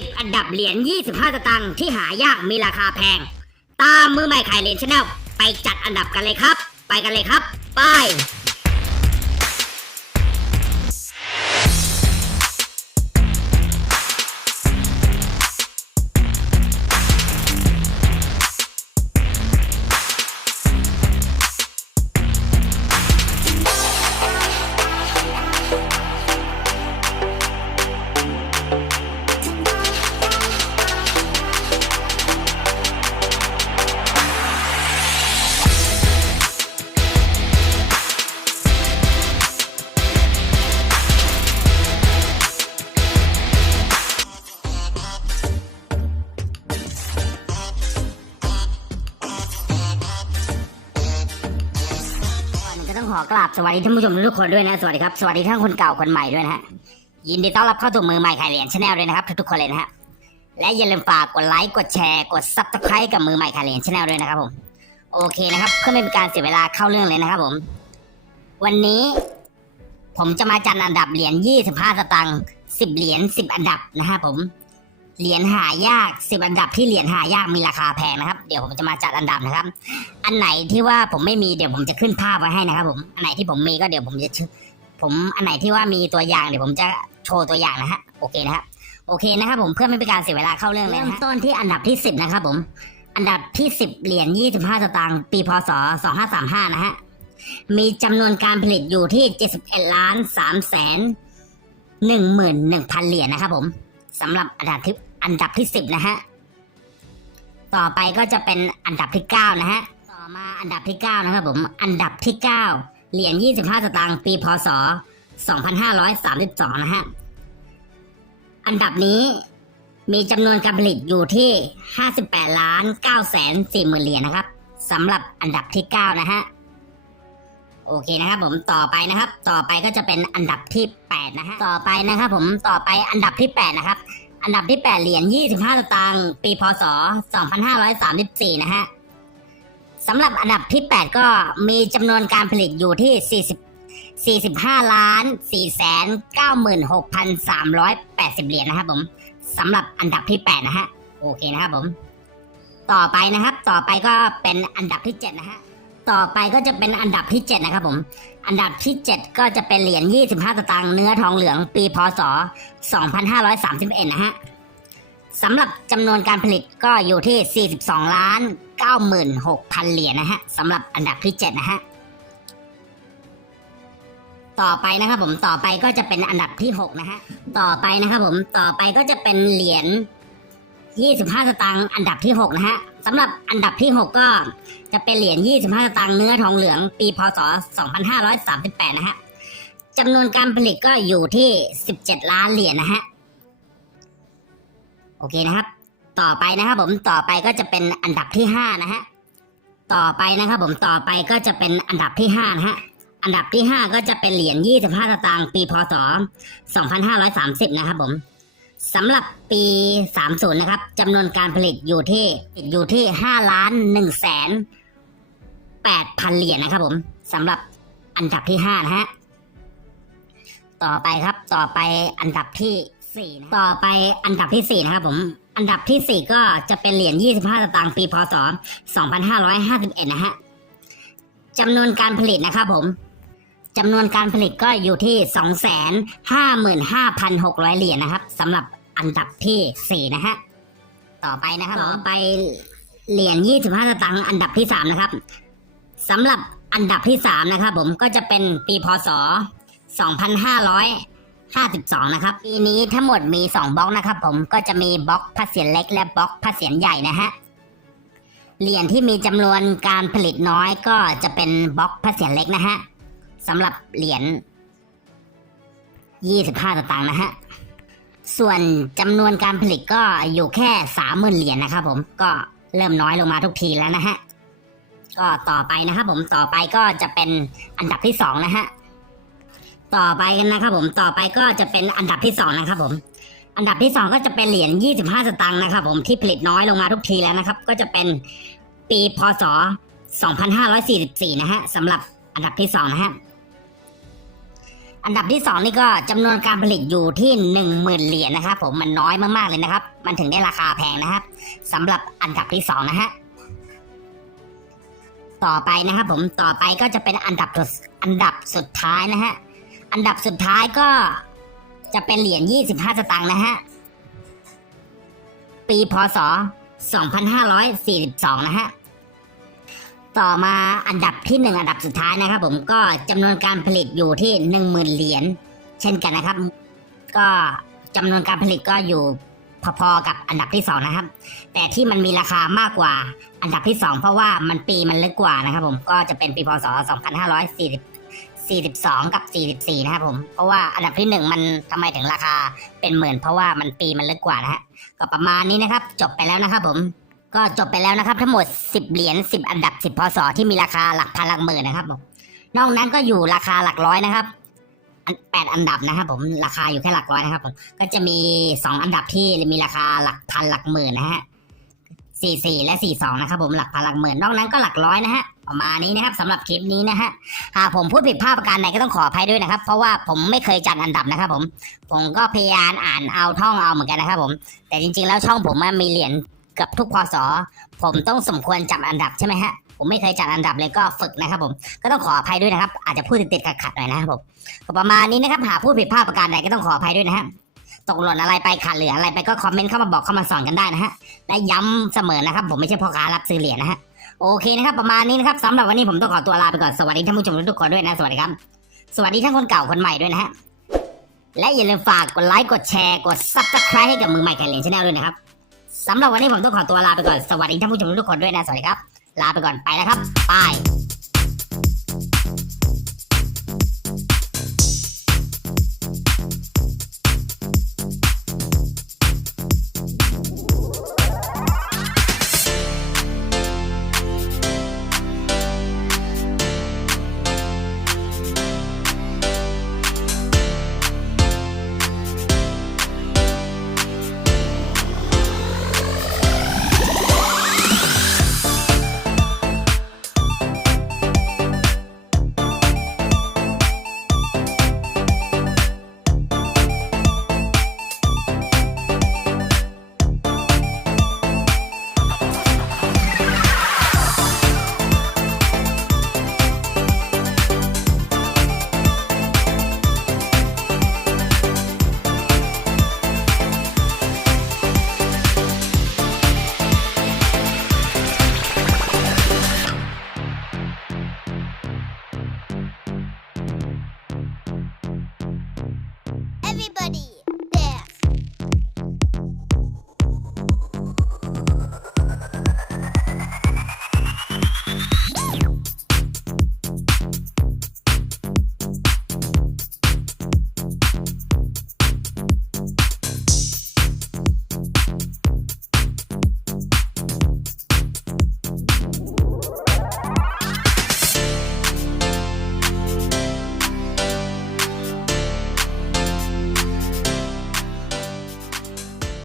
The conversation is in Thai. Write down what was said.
10 อันดับเหรียญ 25 สตางค์ที่หายากมีราคาแพง ตามมือใหม่ขายเหรียญชาแนลไปจัดอันดับกันเลยครับ ไปกันเลยครับ ไป ขอกราบสวัสดีท่านผู้ชมทุกคนด้วยนะ สวัสดีครับ สวัสดีทั้งคนเก่าคนใหม่ด้วยนะฮะ ยินดีต้อนรับเข้าสู่มือใหม่ขายเหรียญชาแนลด้วยนะครับทุกๆคนเลยนะฮะ และอย่าลืมฝากกดไลค์กดแชร์กดซับสไครต์กับมือใหม่ขายเหรียญชาแนลด้วยนะครับผม โอเคนะครับเพื่อไม่เป็นการเสียเวลาเข้าเรื่องเลยนะครับผม วันนี้ ผมจะมาจัดอันดับเหรียญ25 สตางค์10 เหรียญ10 อันดับนะฮะผม เหรียญหายาก10อันดับที่เหรียญหายากมีราคาแพงนะครับ เดี๋ยวผมจะมาจัดอันดับนะครับ อันไหนที่ว่าผมไม่มีเดี๋ยวผมจะขึ้นภาพไว้ให้นะครับ ผมอันไหนที่ผมมีก็เดี๋ยวผมจะชื่อผมอันไหนที่ว่ามีตัวอย่างเดี๋ยวผมจะโชว์ตัวอย่างนะฮะโอเคนะครับโอเคนะครับ ผมเพื่อไม่เป็นการเสียเวลาเข้าเรื่องเลยนะต้นที่อันดับที่10นะครับผมอันดับที่10เหรียญ25สตางค์ปีพศ2535นะฮะมีจำนวนการผลิตอยู่ที่71ล้าน3แสน11,000เหรียญนะครับผม สำหรับอันดับที่อันดับที่ 10 นะฮะ ต่อไปก็จะเป็นอันดับที่ 9 นะฮะ ต่อมาอันดับที่ 9 นะครับผม อันดับที่ 9 เหรียญ 25 สตางค์ ปีพศ 2532 นะฮะ อันดับนี้มีจำนวนการผลิตอยู่ที่ 58ล้าน9แสน4หมื่นเหรียญนะครับสำหรับอันดับที่ 9 นะฮะ โอเคนะครับผมต่อไปนะครับ ต่อไปก็จะเป็นอันดับที่ 8 นะฮะต่อไปนะครับผมต่อไปอันดับที่ 8 นะครับ อันดับที่ 8 เหรียญ25สตางค์ปีพศ 2534 นะฮะสำหรับอันดับที่ 8 ก็มีจำนวนการผลิตอยู่ที่ 40 45ล้าน4แสน96,380 เหรียญนะครับผมสำหรับอันดับที่ 8 นะฮะ โอเคนะครับผม ต่อไปนะครับ ต่อไปก็เป็นอันดับที่ 7 นะฮะ ต่อไปก็จะเป็นอันดับที่ 7 นะครับผม อันดับที่ 7 ก็จะเป็นเหรียญ 25 สตางค์เนื้อทองเหลืองปีพศ 2531 นะฮะสำหรับจำนวนการผลิตก็อยู่ที่ 42 ล้าน 96,000 เหรียญนะฮะสำหรับอันดับที่ 7 นะฮะ ต่อไปนะครับผมต่อไปก็จะเป็นอันดับที่ 6 นะฮะ ต่อไปนะครับผมต่อไปก็จะเป็นเหรียญ 25 สตางค์อันดับที่ 6 นะฮะ สำหรับอันดับที่ 6 ก็จะเป็นเหรียญ 25 สตางค์เนื้อทองเหลือง ปีพศ 2538 นะฮะจำนวนการผลิตก็อยู่ที่ 17 ล้านเหรียญนะฮะ โอเคนะครับ ต่อไปนะครับผมต่อไปก็จะเป็นอันดับที่ 5 นะฮะ ต่อไปนะครับผมต่อไปก็จะเป็นอันดับที่ 5 นะฮะ อันดับที่ 5 ก็จะเป็นเหรียญ 25 สตางค์ ปีพศ 2530 นะครับผม สำหรับปี 30 นะครับจำนวนการผลิตอยู่ที่อยู่ที่5ล้าน1แสน8พันเหรียญนะครับผมสำหรับอันดับที่ 5 นะฮะ ต่อไปครับต่อไปอันดับที่ 4 นะต่อไปอันดับที่ 4 นะครับผมอันดับที่ 4 ก็จะเป็นเหรียญ 25 สตางค์ปีพศ 2551 นะฮะจำนวนการผลิตนะครับผม จำนวนการผลิตก็อยู่ที่ 255,600 เหรียญนะครับสำหรับอันดับที่ 4 นะฮะ ต่อไปนะครับต่อไปเหรียญ 25 สตางค์อันดับที่ 3 นะครับสำหรับอันดับที่ 3 นะครับผมก็จะเป็นปีพศ 2552 นะครับ ปีนี้ทั้งหมดมี 2บล็อกนะครับผมก็จะมีบล็อกพระเศียรเล็กและบล็อกพระเศียรใหญ่นะฮะเหรียญที่มีจำนวนการผลิตน้อยก็จะเป็นบล็อกพระเศียรเล็กนะฮะ สำหรับเหรียญ25 สตางค์นะฮะ ส่วนจำนวนการผลิตก็อยู่แค่ 30,000 เหรียญนะครับผมก็เริ่มน้อยลงมาทุกทีแล้วนะฮะ ก็ต่อไปนะครับผมต่อไปก็จะเป็นอันดับที่ 2 นะฮะ ต่อไปกันนะครับผมต่อไปก็จะเป็นอันดับที่ 2 นะครับผมอันดับที่ 2 ก็จะเป็นเหรียญ 25 สตางค์นะครับผมที่ผลิตน้อยลงมาทุกทีแล้วนะครับ ก็จะเป็นปีพศ 2544 นะฮะสำหรับอันดับที่ 2 นะฮะ อันดับที่สองนี่ก็จำนวนการผลิตอยู่ที่หนึ่งหมื่นเหรียญนะครับ ผมมันน้อยมากๆเลยนะครับ มันถึงได้ราคาแพงนะครับสำหรับอันดับที่สองนะฮะต่อไปนะครับ ผมต่อไปก็จะเป็นอันดับสุดอันดับสุดท้ายนะฮะอันดับสุดท้ายก็จะเป็นเหรียญ 25 สตางค์นะฮะปีพศ 2542 นะฮะ ต่อมาอันดับที่หนึ่งอันดับสุดท้ายนะครับ ผมก็จำนวนการผลิตอยู่ที่หนึ่งหมื่นเหรียญเช่นกันนะครับ ก็จำนวนการผลิตก็อยู่พอๆกับอันดับที่สองนะครับ แต่ที่มันมีราคามากกว่าอันดับที่สองเพราะว่ามันปีมันลึกกว่านะครับผมก็จะเป็นปีพศ 2540 42 กับ 44 นะครับผม เพราะว่าอันดับที่หนึ่งมันทำไมถึงราคาเป็นหมื่น เพราะว่ามันปีมันลึกกว่านะฮะ ก็ประมาณนี้นะครับ จบไปแล้วนะครับผม ก็จบไปแล้วนะครับ ทั้งหมด 10 เหรียญ10 อันดับ 10พศที่มีราคาหลักพันหลักหมื่นนะครับผมนอกนั้นก็อยู่ราคาหลักร้อยนะครับอันแปดอันดับนะครับผมราคาอยู่แค่หลักร้อยนะครับผมก็จะมี 2 อันดับที่มีราคาหลักพันหลักหมื่นนะฮะ44และ42นะครับผมหลักพันหลักหมื่นนอกนั้นก็หลักร้อยนะฮะประมาณนี้นะครับสำหรับคลิปนี้นะฮะหากผมพูดผิดพลาดประการใดก็ต้องขออภัยด้วยนะครับ เพราะว่าผมไม่เคยจัดอันดับนะครับผมผมก็พยายามอ่านเอาท่องเอาเหมือนกันนะครับผมแต่จริงๆแล้วช่องผมมันมีเหรียญ กับทุกพศผมต้องสมควรจัดอันดับใช่ไหมฮะผมไม่เคยจัดอันดับเลยก็ฝึกนะครับ ผมก็ต้องขออภัยด้วยนะครับ อาจจะพูดติดๆขัดๆหน่อยนะครับผมก็ประมาณนี้นะครับหากพูดผิดพลาดประการใดก็ต้องขออภัยด้วยนะฮะตกหล่นอะไรไปขาดเหลืออะไรไปก็คอมเมนต์เข้ามาบอกเข้ามาสอนกันได้นะฮะและย้ำเสมอนะครับ ผมไม่ใช่พ่อค้ารับซื้อเหรียญนะฮะโอเคนะครับ ประมาณนี้นะครับสำหรับวันนี้ผมต้องขอตัวลาไปก่อนสวัสดีท่านผู้ชมทุกคนด้วยนะสวัสดีครับ สวัสดีทั้งคนเก่าคนใหม่ด้วยนะฮะและอย่าลืมฝากกดไลค์กดแชร์กด subscribe ให้กับมือใหม่ไข่เหรียญชาแนลด้วยนะครับ สำหรับวันนี้ผมต้องขอตัวลาไปก่อน สวัสดีท่านผู้ชมทุกคนด้วยนะ สวัสดีครับ ลาไปก่อนไปแล้วครับบาย